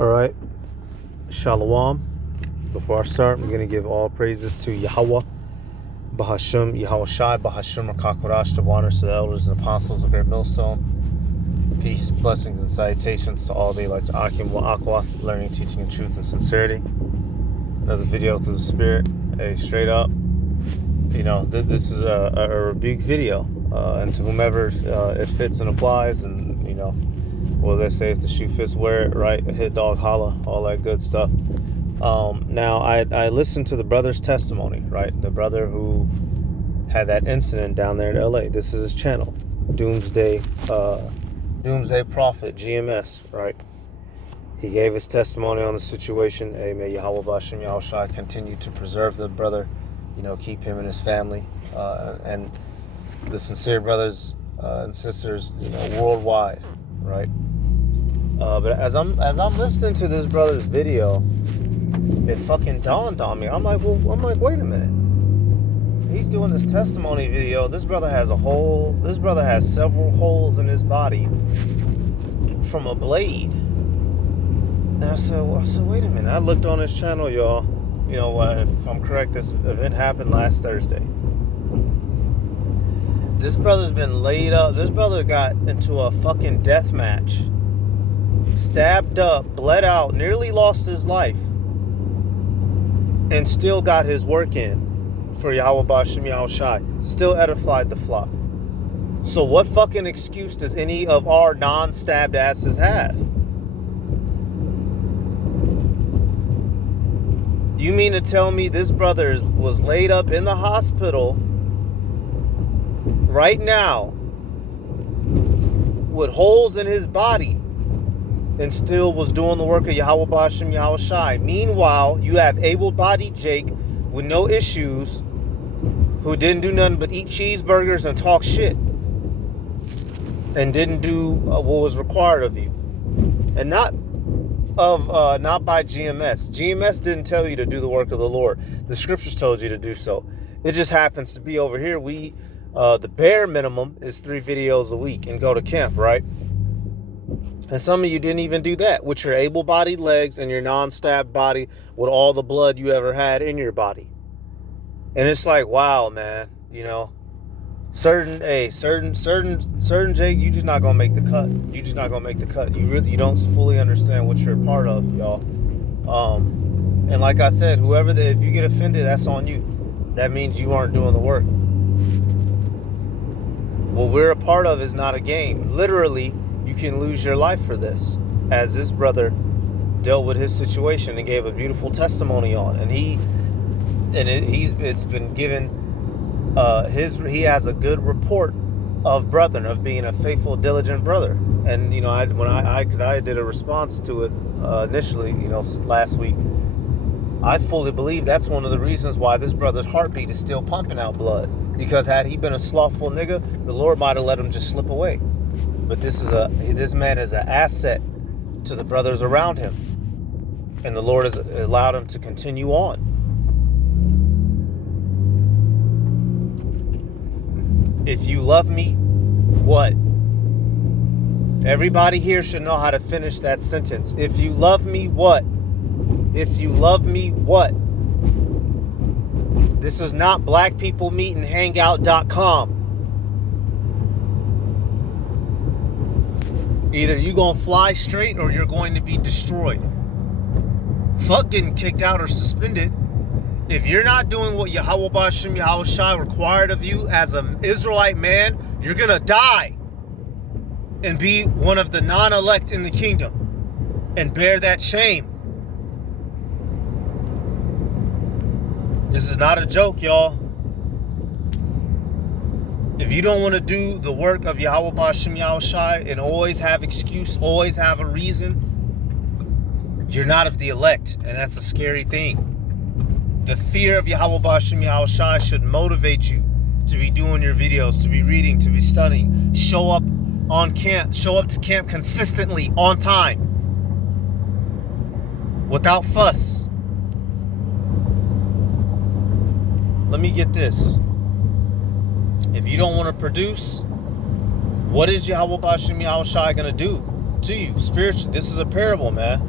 Alright, Shalom. Before I start, I'm going to give all praises to Yahweh, Bahashim, Yahweh Shai, Bahashim, Rakakwarash, to honors to the elders and apostles of Great Millstone. Peace, blessings, and salutations to all the elect Akim wa Aqua, learning, teaching, and truth and sincerity. Another video through the Spirit. Hey, straight up, you know, this is a rebuke video, and to whomever it fits and applies, and you know, well, they say if the shoe fits, wear it, right? A hit dog holla, all that good stuff. Now, I listened to the brother's testimony, right? The brother who had that incident down there in LA. This is his channel, Doomsday Prophet, GMS, right? He gave his testimony on the situation. Hey, may Yahweh Bashim Yahweh Shai continue to preserve the brother, you know, keep him and his family, and the sincere brothers and sisters, you know, worldwide, right? But as I'm listening to this brother's video, it fucking dawned on me. I'm like, wait a minute. He's doing this testimony video. This brother has several holes in his body from a blade. And I said, wait a minute. I looked on his channel, y'all. You know, if I'm correct, this event happened last Thursday. This brother's been laid up. This brother got into a fucking death match. Stabbed up, bled out, nearly lost his life, and still got his work in for Yahweh Bashim Yahweh Shai. Still edified the flock. So what fucking excuse does any of our non-stabbed asses have? You mean to tell me this brother was laid up in the hospital right now with holes in his body and still was doing the work of Yahweh Bashim Yahweh Shai? Meanwhile, you have able-bodied Jake with no issues, who didn't do nothing but eat cheeseburgers and talk shit, and didn't do what was required of you, and not by GMS. GMS didn't tell you to do the work of the Lord. The scriptures told you to do so. It just happens to be over here. We, the bare minimum is 3 videos a week and go to camp, right? And some of you didn't even do that with your able-bodied legs and your non-stabbed body with all the blood you ever had in your body. And it's like, wow, man, you know, certain Jake, you just not gonna make the cut. You just not gonna make the cut. You don't fully understand what you're a part of, y'all. And like I said, if you get offended, that's on you. That means you aren't doing the work. What we're a part of is not a game. Literally, you can lose your life for this, as this brother dealt with his situation and gave a beautiful testimony on. And it's been given. He has a good report of brethren, of being a faithful, diligent brother. And you know, because I did a response to it initially, you know, last week. I fully believe that's one of the reasons why this brother's heartbeat is still pumping out blood. Because had he been a slothful nigga, the Lord might have let him just slip away. But this man is an asset to the brothers around him, and the Lord has allowed him to continue on. If you love me, what? Everybody here should know how to finish that sentence. If you love me, what? If you love me, what? This is not blackpeoplemeetandhangout.com. Either you gonna fly straight or you're going to be destroyed. Fuck getting kicked out or suspended. If you're not doing what Yahweh Bashim Yahweh Shai required of you as an Israelite man, you're gonna die and be one of the non-elect in the kingdom and bear that shame. This is not a joke, y'all. If you don't want to do the work of Yahweh Bashim Yahweh Shai and always have excuse, always have a reason, you're not of the elect, and that's a scary thing. The fear of Yahweh Bashim Yahweh Shai should motivate you to be doing your videos, to be reading, to be studying. Show up to camp consistently, on time, without fuss. Let me get this. If you don't want to produce, what is Yahweh Bashim Yahweh Shai going to do to you spiritually? This is a parable, man.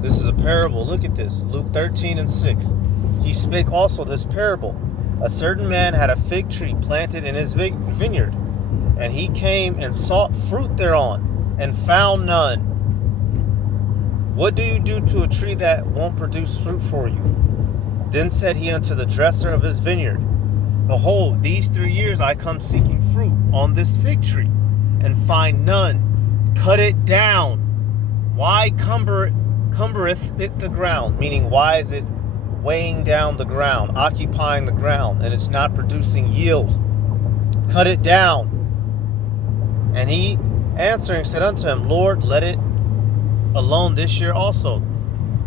This is a parable. Look at this. Luke 13:6. He spake also this parable. A certain man had a fig tree planted in his vineyard, and he came and sought fruit thereon, and found none. What do you do to a tree that won't produce fruit for you? Then said he unto the dresser of his vineyard, Behold, these 3 years I come seeking fruit on this fig tree, and find none. Cut it down. Why cumbereth it the ground? Meaning, why is it weighing down the ground, occupying the ground, and it's not producing yield? Cut it down. And he answering said unto him, Lord, let it alone this year also,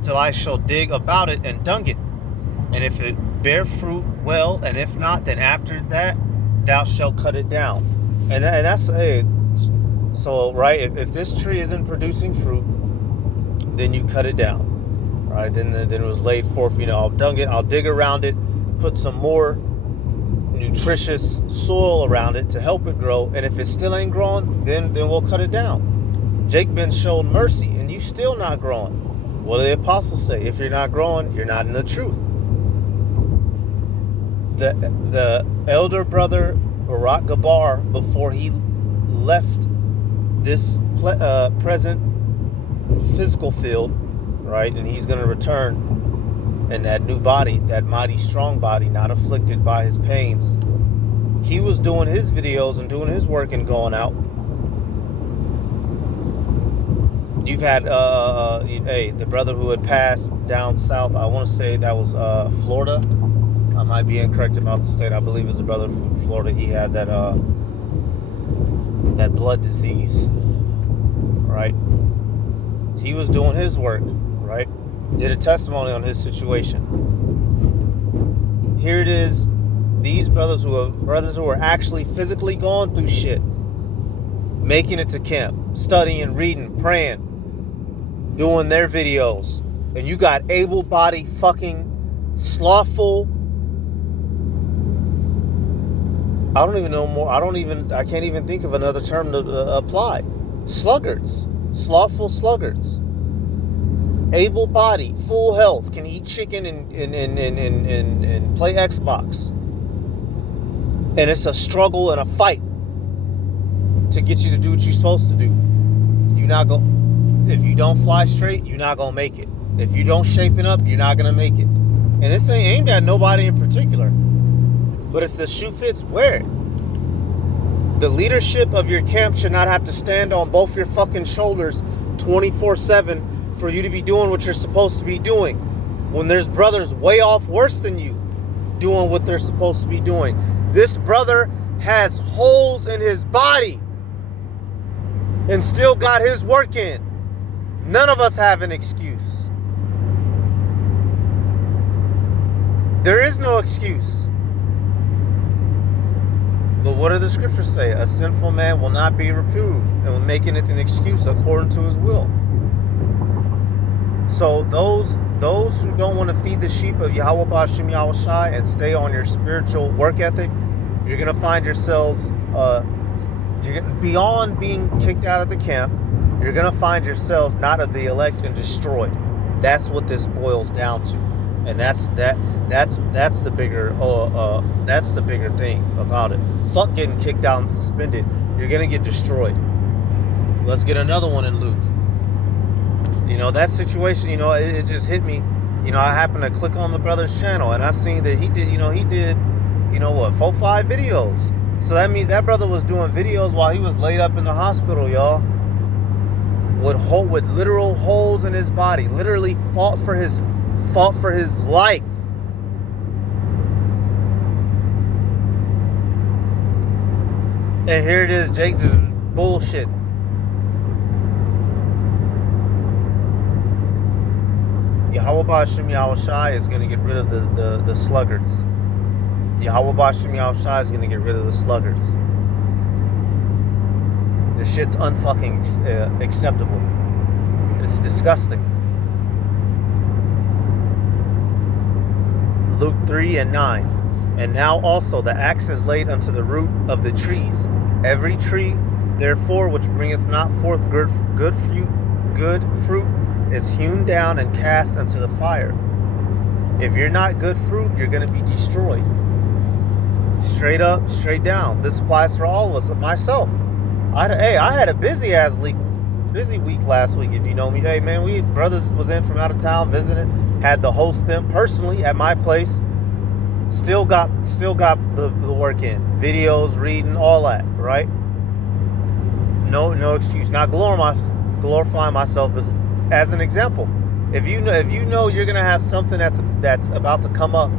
till I shall dig about it and dung it. And if it bear fruit, well, and if not, then after that thou shalt cut it down. And that's so right. If this tree isn't producing fruit, then you cut it down. Right? Then it was laid forth. I'll dung it. I'll dig around it, put some more nutritious soil around it to help it grow. And if it still ain't growing, then we'll cut it down. Jake been shown mercy, and you still not growing. What do the apostles say? If you're not growing, you're not in the truth. The elder brother Barak Gabar, before he left this present physical field, right, and he's going to return in that new body, that mighty strong body, not afflicted by his pains. He was doing his videos and doing his work and going out. You've had the brother who had passed down south. I want to say that was Florida. I might be incorrect about the state. I believe it was a brother from Florida. He had that blood disease, right? He was doing his work, right? Did a testimony on his situation. Here it is. These brothers who are actually physically going through shit, making it to camp, studying, reading, praying, doing their videos, and you got able-bodied fucking slothful. I can't even think of another term to apply. Sluggards. Slothful sluggards. Able-bodied, full health, can eat chicken and play Xbox. And it's a struggle and a fight to get you to do what you're supposed to do. If you don't fly straight, you're not gonna make it. If you don't shape it up, you're not gonna make it. And this ain't aimed at nobody in particular. But if the shoe fits, wear it. The leadership of your camp should not have to stand on both your fucking shoulders 24/7 for you to be doing what you're supposed to be doing, when there's brothers way off worse than you doing what they're supposed to be doing. This brother has holes in his body and still got his work in. None of us have an excuse. There is no excuse. But what do the scriptures say? A sinful man will not be reproved, and will make it an excuse according to his will. So those who don't want to feed the sheep of Yahweh B'Ashem Yahweh Shai and stay on your spiritual work ethic, you're going to find yourselves, beyond being kicked out of the camp, you're going to find yourselves not of the elect and destroyed. That's what this boils down to. And that's the bigger thing about it. Fuck getting kicked out and suspended. You're going to get destroyed. Let's get another one in Luke. That situation, it just hit me. I happened to click on the brother's channel, and I seen that he did 4-5 videos. So that means that brother was doing videos while he was laid up in the hospital, y'all. With literal holes in his body. Literally fought for his life. And here it is, Jake just bullshit. Yahweh B'Ashem Yahweh Shai is going to get rid of the sluggards. Yahweh B'Ashem Yahweh Shai is going to get rid of the sluggards. This shit's unfucking acceptable. It's disgusting. Luke 3:9. And now also the axe is laid unto the root of the trees. Every tree, therefore, which bringeth not forth good fruit is hewn down and cast into the fire. If you're not good fruit, you're going to be destroyed. Straight up, straight down. This applies for all of us. Myself. I had a busy week last week. If you know me, hey man, we brothers was in from out of town visiting. Had to host them personally at my place. Still got the work in. Videos, reading, all that. Right? No excuse. Not glorifying myself, but as an example. If you know you're gonna have something that's about to come up,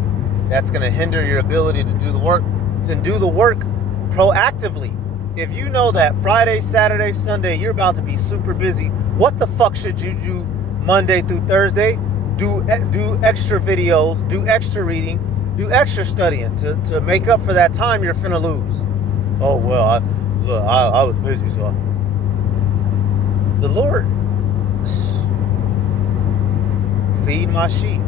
that's gonna hinder your ability to do the work, then do the work proactively. If you know that Friday, Saturday, Sunday, you're about to be super busy, what the fuck should you do Monday through Thursday? Do extra videos, do extra reading, do extra studying to make up for that time you're finna lose. Oh well, I was busy, so the Lord. Feed my sheep.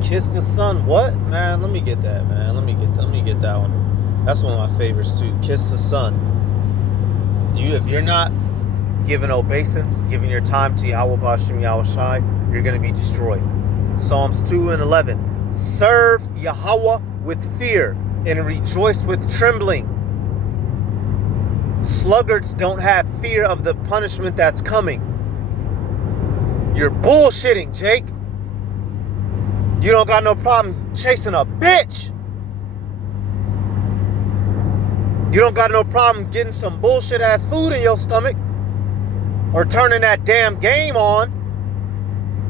Kiss the sun. What? Man, let me get that, man. Let me get that one. That's one of my favorites too. Kiss the sun. If you're not giving obeisance, giving your time to Yahweh B'Ashem Yahweh Shai, you're going to be destroyed. Psalms 2:11. Serve Yahweh with fear and rejoice with trembling. Sluggards don't have fear of the punishment that's coming. You're bullshitting, Jake. You don't got no problem chasing a bitch. You don't got no problem getting some bullshit ass food in your stomach, or turning that damn game on,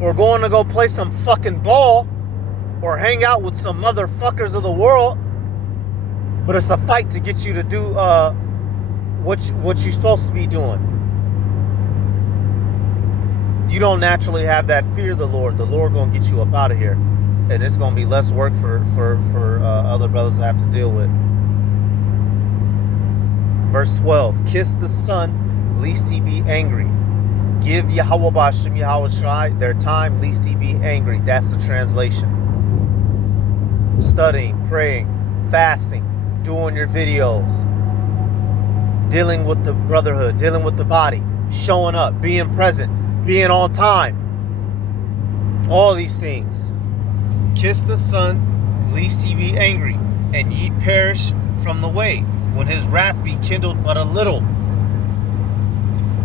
or going to go play some fucking ball, or hang out with some motherfuckers of the world. But it's a fight to get you to do what you're supposed to be doing. You don't naturally have that fear of the Lord. The Lord gonna get you up out of here, and it's gonna be less work for other brothers to have to deal with. Verse 12: Kiss the Son, lest he be angry. Give Yahweh B'Ashem Yahweh Shai their time, lest he be angry. That's the translation. Studying, praying, fasting, doing your videos, dealing with the brotherhood, dealing with the body, showing up, being present, being on time. All these things. Kiss the Son, lest he be angry, and ye perish from the way, when his wrath be kindled but a little.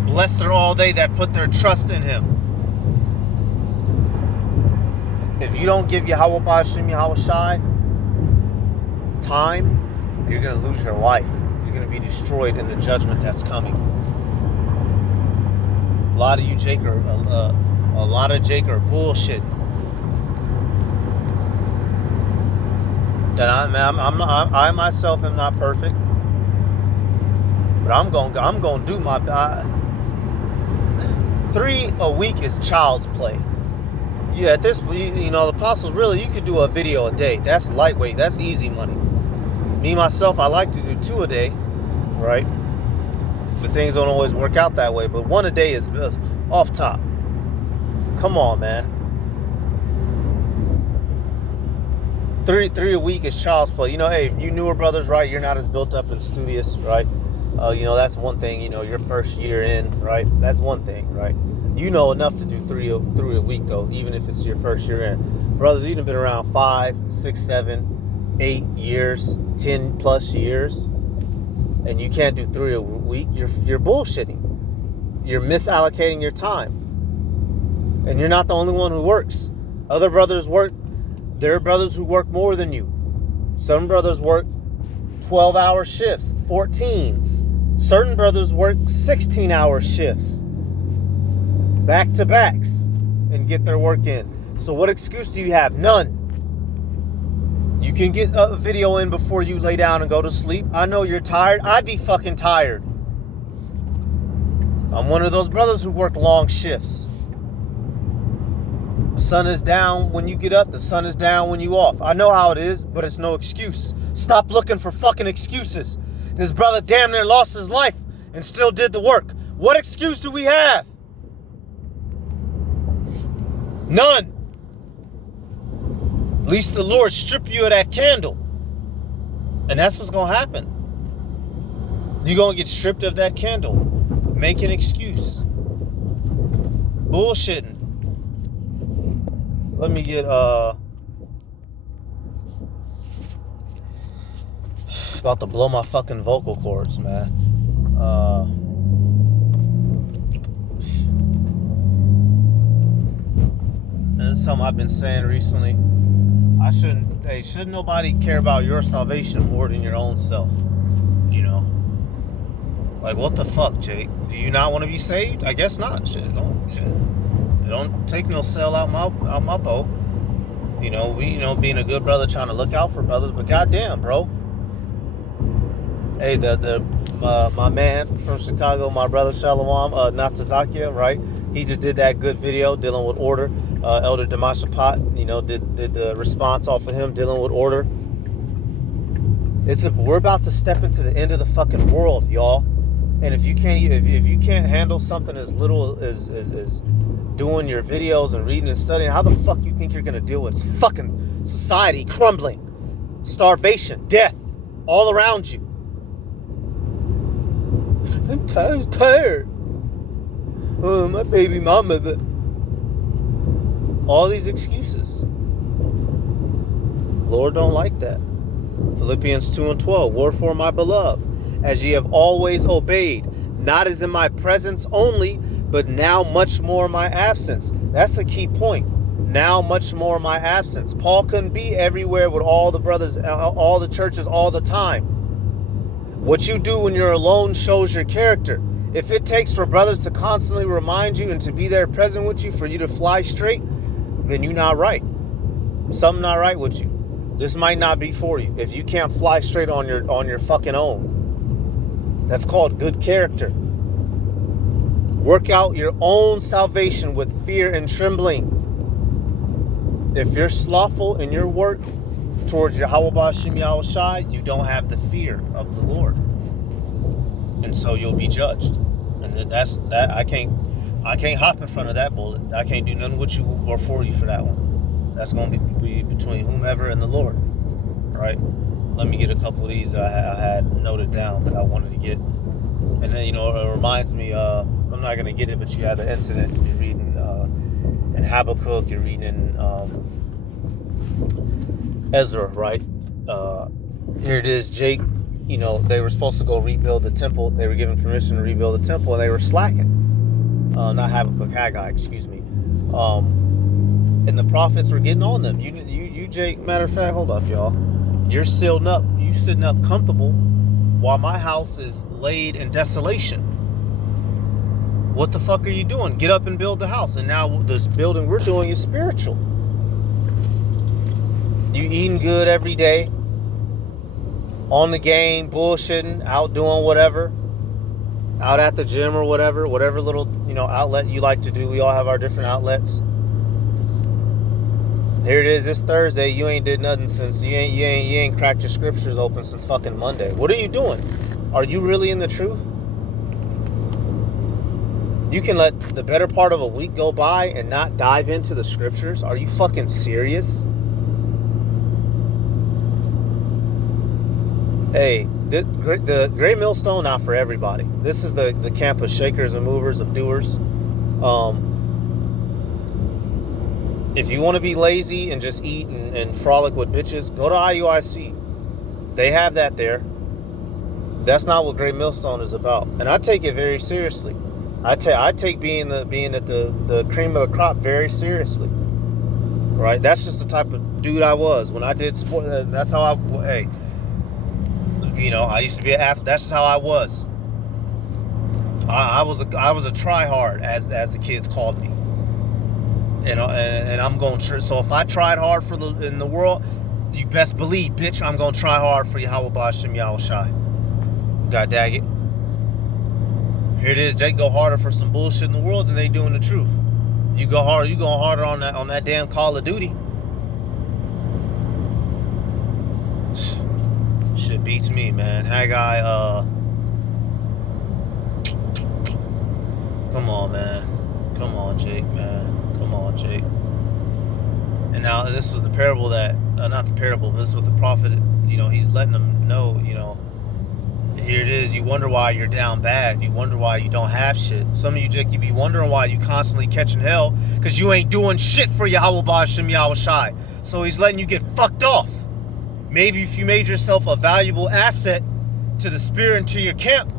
Blessed are all they that put their trust in him. If you don't give Yahweh B'Ashem Yahweh Shai time, you're going to lose your life. You're going to be destroyed in the judgment that's coming. A lot of Jake are bullshit. That I myself am not perfect, but I'm gonna do my. 3 a week is child's play. Yeah, at this, the apostles really, you could do a video a day. That's lightweight. That's easy money. Me myself, I like to do 2 a day, right? But things don't always work out that way. But 1 a day is off top. Come on, man. 3 a week is child's play. Hey, you newer brothers, right? You're not as built up and studious, right? That's one thing. Your first year in, right? That's one thing, right? You know enough to do 3 a week, though, even if it's your first year in. Brothers, you've been around 5, 6, 7, 8 years, 10 plus years, and you can't do 3 a week. You're bullshitting. You're misallocating your time, and you're not the only one who works. Other brothers work. There are brothers who work more than you. Some brothers work 12-hour shifts, 14s. Certain brothers work 16-hour shifts, back-to-backs, and get their work in. So what excuse do you have? None. You can get a video in before you lay down and go to sleep. I know you're tired. I'd be fucking tired. I'm one of those brothers who work long shifts. The sun is down when you get up. The sun is down when you off. I know how it is, but it's no excuse. Stop looking for fucking excuses. This brother damn near lost his life and still did the work. What excuse do we have? None. At least the Lord strip you of that candle. And that's what's going to happen. You're going to get stripped of that candle. Make an excuse. bullshitting. Let me get about to blow my fucking vocal cords, man. And this is something I've been saying recently. Shouldn't nobody care about your salvation more than your own self? You know? Like, what the fuck, Jake? Do you not want to be saved? I guess not. Don't take no cell out my boat. You know, being a good brother, trying to look out for brothers, but goddamn, bro. Hey, my man from Chicago, my brother Shalom, Natazakia, right? He just did that good video dealing with order. Elder Damashapat, did the response off of him dealing with order. We're about to step into the end of the fucking world, y'all. And if you can't handle something as little as doing your videos and reading and studying, how the fuck you think you're gonna deal with fucking society crumbling, starvation, death, all around you? I'm tired. Oh, my baby mama, but all these excuses. Lord don't like that. Philippians 2:12, wherefore, my beloved, as ye have always obeyed, not as in my presence only, but now much more my absence. That's a key point. Now much more my absence. Paul couldn't be everywhere with all the brothers, all the churches, all the time. What you do when you're alone shows your character. If it takes for brothers to constantly remind you and to be there present with you for you to fly straight, then you're not right. Something not right with you. This might not be for you. If you can't fly straight on your fucking own. That's called good character. Work out your own salvation with fear and trembling. If you're slothful in your work towards Yahweh B'Ashem Yahweh Shai, you don't have the fear of the Lord. And so you'll be judged. And that's that. I can't hop in front of that bullet. I can't do nothing with you or for you for that one. That's going to be between whomever and the Lord. Right? Let me get a couple of these that I had noted down that I wanted to get. And then, it reminds me, I'm not going to get it, but you had the incident. You're reading in Habakkuk, you're reading in Ezra, right? Here it is, Jake. They were supposed to go rebuild the temple. They were given permission to rebuild the temple, and they were slacking. Not Habakkuk, Haggai, excuse me. And the prophets were getting on them. You, Jake, matter of fact, hold up, y'all. You're sealed up. You sitting up comfortable while my house is laid in desolation. What the fuck are you doing? Get up and build the house. And now this building we're doing is spiritual. You eating good every day. On the game, bullshitting, out doing whatever. Out at the gym or whatever little, outlet you like to do. We all have our different outlets. Here it is, this Thursday. You ain't did nothing since you ain't cracked your scriptures open since fucking Monday. What are you doing? Are you really in the truth? You can let the better part of a week go by and not dive into the scriptures? Are you fucking serious? Hey, the Great Millstone not for everybody. This is the camp of shakers and movers, of doers. If you want to be lazy and just eat and frolic with bitches, go to IUIC. They have that there. That's not what Great Millstone is about. And I take it very seriously. I take being at the cream of the crop very seriously. Right? That's just the type of dude I was. When I did sport, that's how I used to be an athlete. That's how I was. I was a try-hard, as the kids called me. And I'm going to church. So if I tried hard in the world, you best believe, bitch, I'm going to try hard for Yahweh B'Ashem Yahweh Shai. God dang it. Here it is. They go harder for some bullshit in the world than they do in the truth. You go harder. You going harder on that damn Call of Duty. Shit beats me, man. Haggai, come on, man. Come on, Jake, man. Come on, Jake. And now this was the parable that, not the parable, but this is what the prophet, he's letting them know, here it is. You wonder why you're down bad. You wonder why you don't have shit. Some of you, Jake, you be wondering why you constantly catching hell because you ain't doing shit for Yahweh Ba'ashem Yahweh Shai. So he's letting you get fucked off. Maybe if you made yourself a valuable asset to the spirit and to your camp,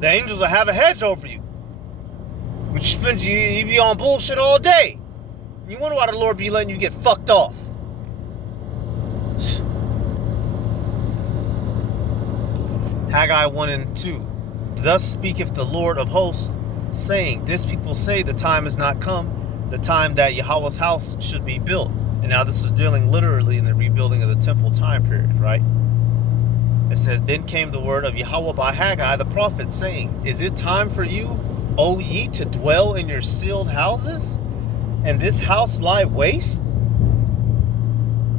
the angels will have a hedge over you. But you be on bullshit all day. You wonder why the Lord be letting you get fucked off. Haggai 1 and 2. Thus speaketh the Lord of hosts, saying, this people say the time is not come, the time that Yahweh's house should be built. And now this is dealing literally in the rebuilding of the temple time period, right? It says, then came the word of Yahweh by Haggai the prophet, saying, is it time for you, O ye, to dwell in your sealed houses, and this house lie waste?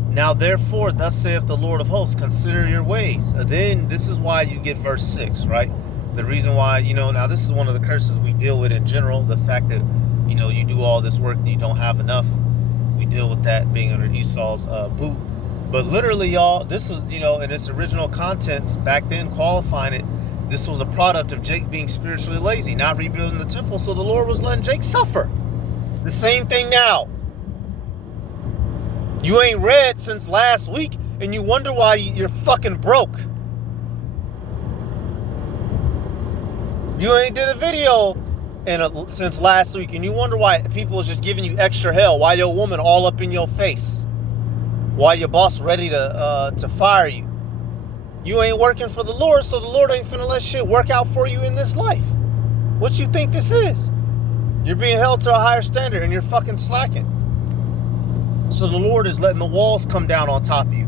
Now therefore, thus saith the Lord of hosts, consider your ways. Then this is why you get verse 6, right? The reason why, now this is one of the curses we deal with in general, the fact that, you do all this work and you don't have enough. We deal with that being under Esau's boot. But literally, y'all, this was, in its original contents, back then qualifying it, this was a product of Jake being spiritually lazy, not rebuilding the temple, so the Lord was letting Jake suffer. The same thing now. You ain't read since last week, and you wonder why you're fucking broke. You ain't did a video since last week, and you wonder why people is just giving you extra hell, why your woman all up in your face, why your boss ready to fire you. You ain't working for the Lord, so the Lord ain't finna let shit work out for you in this life. What you think this is? You're being held to a higher standard, and you're fucking slacking. So the Lord is letting the walls come down on top of you.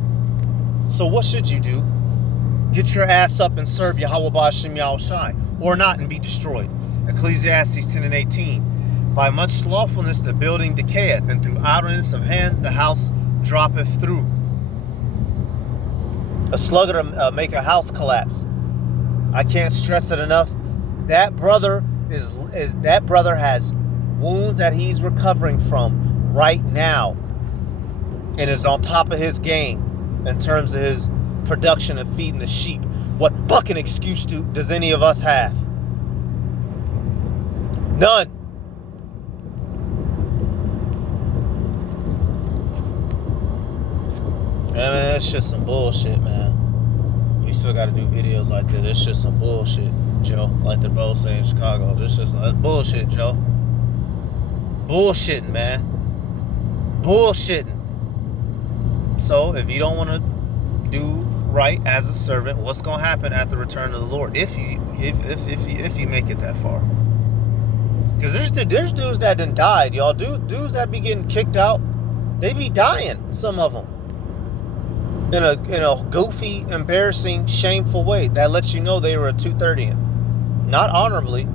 So what should you do? Get your ass up and serve Yahweh Ba'ashem Yahweh Shai, or not and be destroyed. Ecclesiastes 10 and 18. By much slothfulness the building decayeth, and through idleness of hands the house droppeth through. A sluggard make a house collapse. I can't stress it enough. That brother has wounds that he's recovering from right now, and is on top of his game in terms of his production of feeding the sheep. What fucking excuse does any of us have? None. Man, that's just some bullshit, man. We still gotta do videos like that. It's just some bullshit, Joe. Like the bro say in Chicago. That's bullshit, Joe. Bullshitting, man. Bullshitting. So, if you don't want to do right as a servant, what's going to happen at the return of the Lord? If you make it that far. Because there's dudes that done died, y'all. Dudes that be getting kicked out, they be dying, some of them. In a goofy, embarrassing, shameful way. That lets you know they were a 230. Not honorably.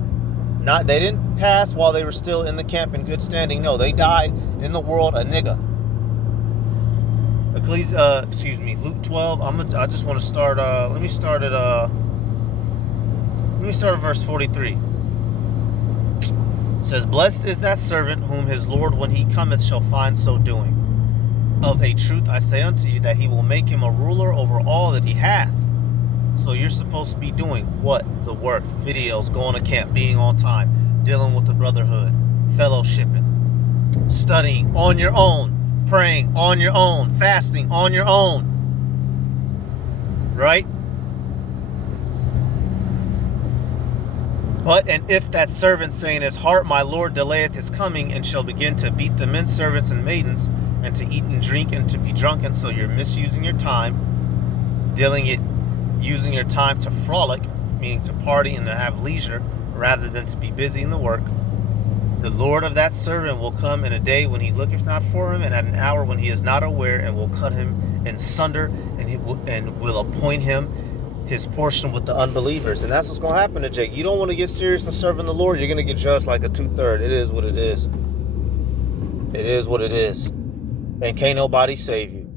They didn't pass while they were still in the camp in good standing. No, they died in the world a nigga. Luke 12. I just want to start. Let me start at verse 43. It says, "Blessed is that servant whom his Lord, when he cometh, shall find so doing. Of a truth I say unto you, that he will make him a ruler over all that he hath." So you're supposed to be doing what? The work, videos, going to camp, being on time, dealing with the brotherhood, fellowshipping, studying on your own. Praying on your own, fasting on your own, right? But and if that servant say in his heart, my Lord delayeth his coming, and shall begin to beat the men servants and maidens, and to eat and drink and to be drunken, so you're misusing your time, using your time to frolic, meaning to party and to have leisure, rather than to be busy in the work. The Lord of that servant will come in a day when he looketh not for him, and at an hour when he is not aware, and will cut him in sunder, and will appoint him his portion with the unbelievers. And that's what's going to happen to Jake. You don't want to get serious in serving the Lord, you're going to get judged like a 2/3. It is what it is. It is what it is. And can't nobody save you.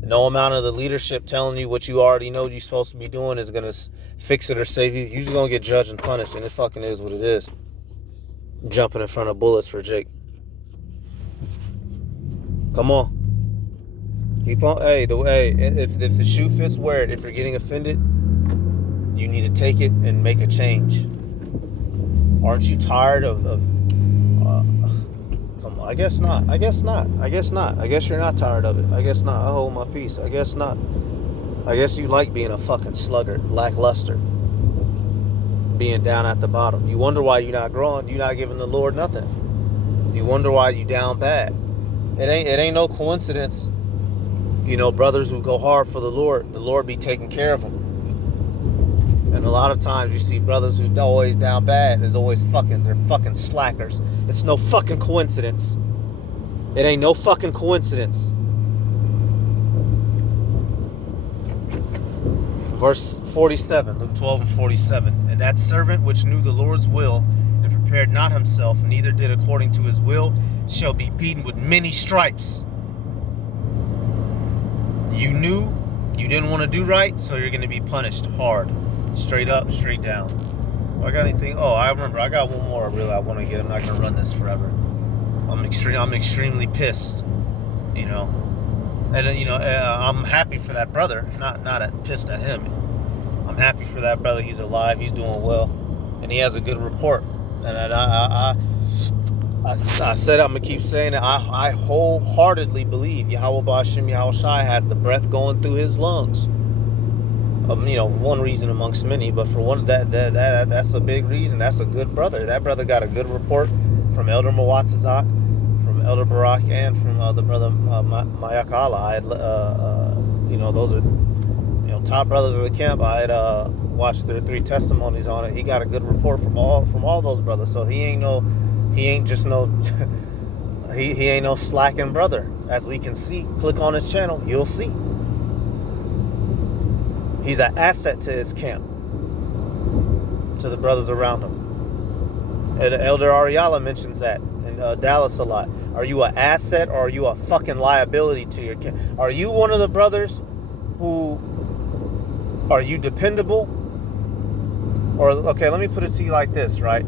No amount of the leadership telling you what you already know you're supposed to be doing is going to fix it or save you. You're just going to get judged and punished, and it fucking is what it is. Jumping in front of bullets for Jake. Come on. Keep on. Hey, if the shoe fits, wear it. If you're getting offended, you need to take it and make a change. Aren't you tired of come on, I guess not. I guess not. I guess not. I guess you're not tired of it. I guess not. I hold my peace. I guess not. I guess you like being a fucking sluggard, lackluster, being down at the bottom. You wonder why you're not growing. You're not giving the Lord nothing. You wonder why you down bad. It ain't no coincidence. You know, brothers who go hard for the Lord be taking care of them. And a lot of times you see brothers who always down bad, they're fucking slackers. It's no fucking coincidence. It ain't no fucking coincidence. Verse 47, Luke 12 and 47. And that servant which knew the Lord's will and prepared not himself, neither did according to his will, shall be beaten with many stripes. You knew you didn't want to do right, so you're going to be punished hard. Straight up, straight down. I got anything? Oh, I remember. I got one more. I want to get. I'm not gonna run this forever. I'm extremely pissed. You know, and I'm happy for that brother. Not pissed at him. I'm happy for that brother. He's alive. He's doing well, and he has a good report. And I said I'm gonna keep saying it. I wholeheartedly believe Yahweh Ba'Shem Yahweh Shai has the breath going through his lungs. One reason amongst many, but for one that's a big reason. That's a good brother. That brother got a good report from Elder Mawatazak, from Elder Barak, and from the brother Mayakala. Those are top brothers of the camp. I had watched their 3 testimonies on it. He got a good report from all those brothers. So he ain't no slacking brother. As we can see, click on his channel, you'll see. He's an asset to his camp, to the brothers around him. And Elder Ariala mentions that in Dallas a lot. Are you an asset or are you a fucking liability to your camp? Are you one of the brothers who, are you dependable? Or, okay, let me put it to you like this, right?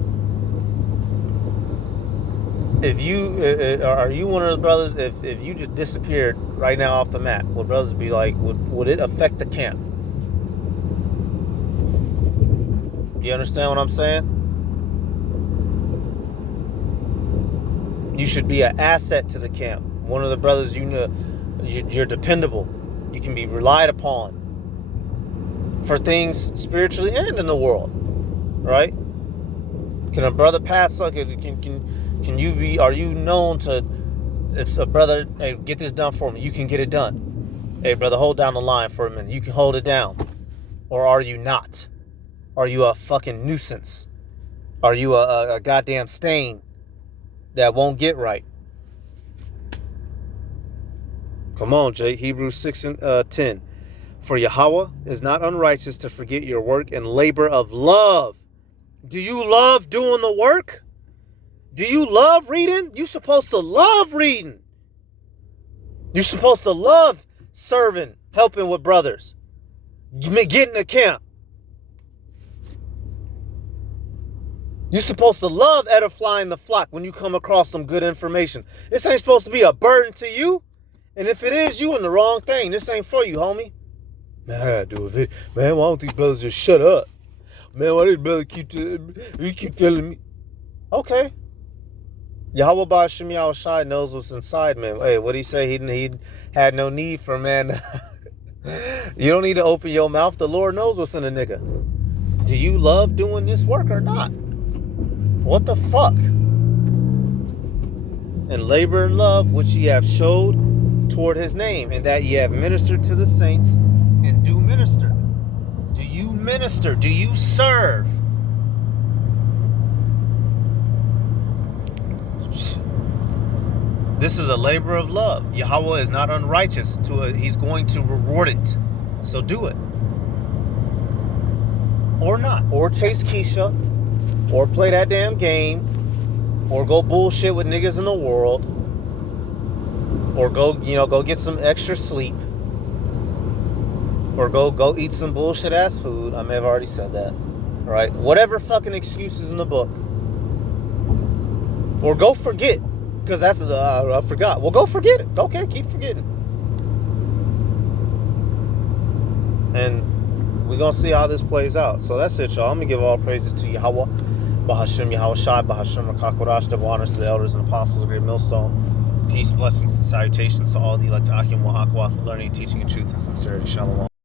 If you, are you one of the brothers, if you just disappeared right now off the map, would brothers be like, would it affect the camp? You understand what I'm saying? You should be an asset to the camp. One of the brothers, you're dependable. You can be relied upon for things spiritually and in the world, right? Can a brother pass? Like, can you be? Are you known to? If a brother, hey, get this done for me, you can get it done. Hey, brother, hold down the line for a minute. You can hold it down, or are you not? Are you a fucking nuisance? Are you a goddamn stain that won't get right? Come on, Jake. Hebrews 6 and 10. For Yahweh is not unrighteous to forget your work and labor of love. Do you love doing the work? Do you love reading? You're supposed to love reading. You're supposed to love serving, helping with brothers. Get in the camp. You're supposed to love edifying the flock when you come across some good information. This ain't supposed to be a burden to you. And if it is, you in the wrong thing. This ain't for you, homie. Man, I gotta do it. Man, why don't these brothers just shut up? Man, why these brothers keep telling me? Okay. Yahweh Ba'Shem Yahweh Shai knows what's inside, man. Hey, what did he say? He had no need for man. You don't need to open your mouth. The Lord knows what's in a nigga. Do you love doing this work or not? What the fuck? And labor and love which ye have showed toward his name, and that ye have ministered to the saints and do minister. Do you minister? Do you serve? This is a labor of love. Yahweh is not unrighteous he's going to reward it. So do it. Or not. Or chase Keisha. Or play that damn game. Or go bullshit with niggas in the world. Or go get some extra sleep. Or go eat some bullshit ass food. I may have already said that. Right? Whatever fucking excuses in the book. Or go forget. Because that's, I forgot. Well, go forget it. Okay, keep forgetting. And we're going to see how this plays out. So that's it, y'all. I'm going to give all praises to Yahweh, Bahashem, Yahweh Shai, Bahashem, Rakakodash, double honors to the elders and apostles of Great Millstone. Peace, blessings, and salutations to all the elect Achim, Wahakwath, learning, teaching, and truth and sincerity. Shalom.